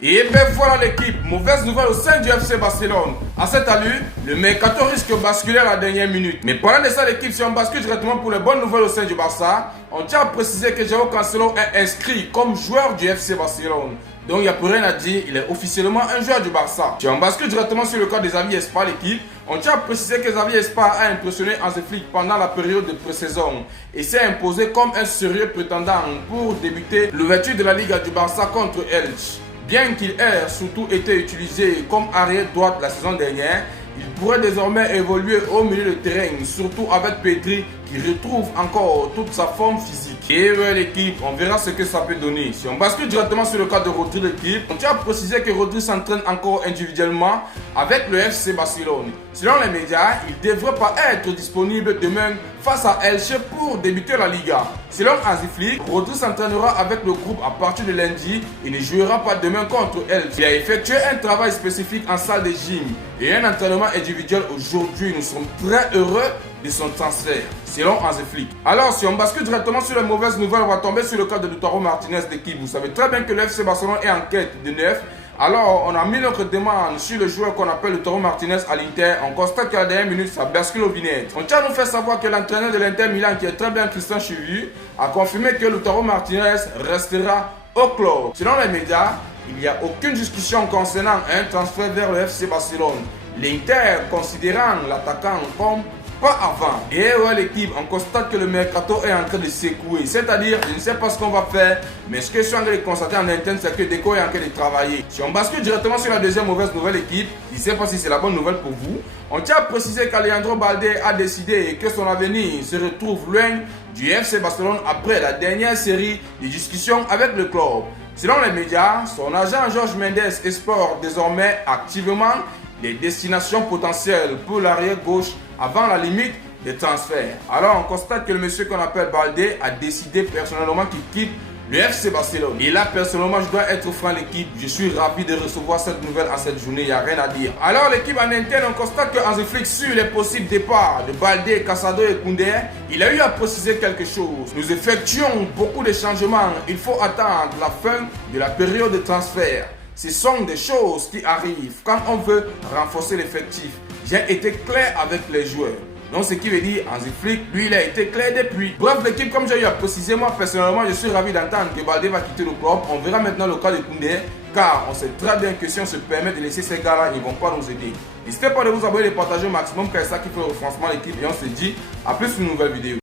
Et ben voilà l'équipe, mauvaise nouvelle au sein du FC Barcelone. À cette allure, le mercato risque de basculer à la dernière minute. Mais parlant de ça l'équipe, si on bascule directement pour les bonnes nouvelles au sein du Barça, on tient à préciser que João Cancelo est inscrit comme joueur du FC Barcelone. Donc il n'y a plus rien à dire, il est officiellement un joueur du Barça. Si on bascule directement sur le cas de Xavi Espa, l'équipe, on tient à préciser que Xavi Espa a impressionné Hansi Flick pendant la période de pré-saison et s'est imposé comme un sérieux prétendant pour débuter l'ouverture de la Liga du Barça contre Elche. Bien qu'il ait surtout été utilisé comme arrière droite la saison dernière, il pourrait désormais évoluer au milieu de terrain, surtout avec Pedri qui retrouve encore toute sa forme physique. Et ouais l'équipe, on verra ce que ça peut donner. Si on bascule directement sur le cas de Rodri l'équipe, on tient à préciser que Rodri s'entraîne encore individuellement avec le FC Barcelone. Selon les médias, il ne devrait pas être disponible demain face à Elche pour débuter la Liga. Selon Hansi Flick, Rodri s'entraînera avec le groupe à partir de lundi et ne jouera pas demain contre Elche. Il a effectué un travail spécifique en salle de gym et un entraînement individuel aujourd'hui. Nous sommes très heureux de son transfert, selon Hansi Flick. Alors, si on bascule directement sur les mauvaises nouvelles, on va tomber sur le cas de Lautaro Martinez d'équipe. Vous savez très bien que le FC Barcelone est en quête de neuf. Alors, on a mis notre demande sur le joueur qu'on appelle Lautaro Martinez à l'Inter. On constate qu'à la dernière minute, ça bascule au vinaigre. On tient à nous faire savoir que l'entraîneur de l'Inter Milan, qui est très bien Christian Chivu, a confirmé que Lautaro Martinez restera au club. Selon les médias, il n'y a aucune discussion concernant un transfert vers le FC Barcelone. L'Inter considérant l'attaquant comme pas avant. Et ouais l'équipe, on constate que le mercato est en train de secouer. C'est-à-dire, je ne sais pas ce qu'on va faire, mais ce que je suis en train de constater en interne, c'est que Deco est en train de travailler. Si on bascule directement sur la deuxième mauvaise nouvelle équipe, je ne sais pas si c'est la bonne nouvelle pour vous. On tient à préciser qu'Alejandro Balde a décidé que son avenir se retrouve loin du FC Barcelone après la dernière série de discussions avec le club. Selon les médias, son agent Jorge Mendes explore désormais activement les destinations potentielles pour l'arrière gauche avant la limite des transferts. Alors on constate que le monsieur qu'on appelle Balde a décidé personnellement qu'il quitte le FC Barcelone. Et là personnellement je dois être franc l'équipe, je suis ravi de recevoir cette nouvelle à cette journée, il n'y a rien à dire. Alors l'équipe en interne, on constate que Hansi Flick sur les possibles départs de Balde, Casado et Koundé, il a eu à préciser quelque chose. Nous effectuons beaucoup de changements, il faut attendre la fin de la période de transfert. Ce sont des choses qui arrivent quand on veut renforcer l'effectif. J'ai été clair avec les joueurs. Donc ce qui veut dire, Hansi Flick, lui, il a été clair depuis. Bref, l'équipe, comme j'ai eu à préciser, moi personnellement, je suis ravi d'entendre que Balde va quitter le club. On verra maintenant le cas de Koundé, car on sait très bien que si on se permet de laisser ces gars-là, ils ne vont pas nous aider. N'hésitez pas de vous abonner et de partager au maximum, car c'est ça qui fait le renforcement de l'équipe. Et on se dit à plus sur une nouvelle vidéo.